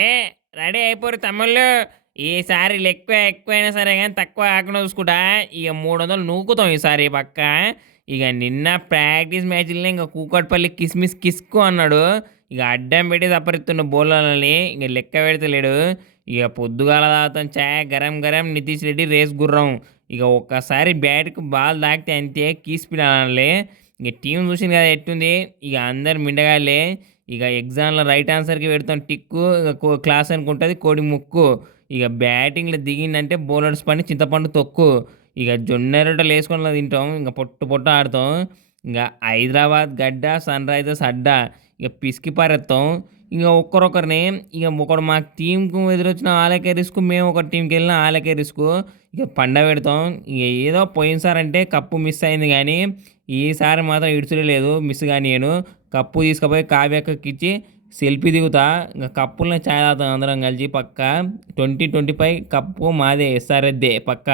ఏ ready అయిపోరు తమ్ముళ్ళు. ఈసారి ఎక్కువ ఎక్కువైనా సరే కానీ తక్కువ కాకుండా చూసుకుంటా. ఇక మూడు వందలు నూకుతాం ఈసారి పక్క. ఇక నిన్న ప్రాక్టీస్ మ్యాచ్లో ఇంకా కూకట్పల్లి కిస్మిస్ కిస్కు అన్నాడు. ఇక అడ్డం పెట్టి తప్పరిస్తున్న బౌలర్లని ఇక లెక్క పెడతలేడు. ఇక పొద్దుగాల తాగుతాం చాయ్ గరం గరం నితీష్ రెడ్డి రేస్ గుర్రం. ఇక ఒక్కసారి బ్యాట్కి బాల్ తాకితే అంతే కీసిపిడాలి ఇక టీం చూసింది కదా ఎట్టుంది? ఇక అందరు మిండగాలే ఇక ఎగ్జామ్లో రైట్ ఆన్సర్కి పెడతాం టిక్కు ఇక కో- క్లాస్ అనుకుంటుంది కోడి ముక్కు. ఇక బ్యాటింగ్లో దిగిందంటే బౌలర్స్ పని చింతపండు తొక్కు. ఇక జొన్న రొట్టెలు వేసుకొని తింటాం ఇంకా పొట్టు పొట్టు ఆడతాం. ఇంకా హైదరాబాద్ గడ్డ సన్ రైజర్స్ అడ్డా ఇక పిసికి పారేస్తాం ఇక ఒక్కరొకరిని ఇక ఒకడు మా టీంకు ఎదురొచ్చిన వాళ్ళకే రిస్క్ మేము ఒక టీంకి వెళ్ళిన వాళ్ళకే రిస్క్. ఇక పండ పెడతాం ఇక ఏదో పోయినసారి అంటే కప్పు మిస్ అయింది కానీ ఈసారి మాత్రం ఇడుచులే లేదు మిస్ కానీ నేను కప్పు తీసుకుపోయి కావ్యక్కకి ఇచ్చి సెల్ఫీ దిగుతా. ఇంకా కప్పుల్ని ఛాయ్ తాగుతాం అందరం కలిసి పక్క. ట్వంటీ ట్వంటీ ఫైవ్ కప్పు మాదే ఎస్ఆర్ఎద్దే పక్క.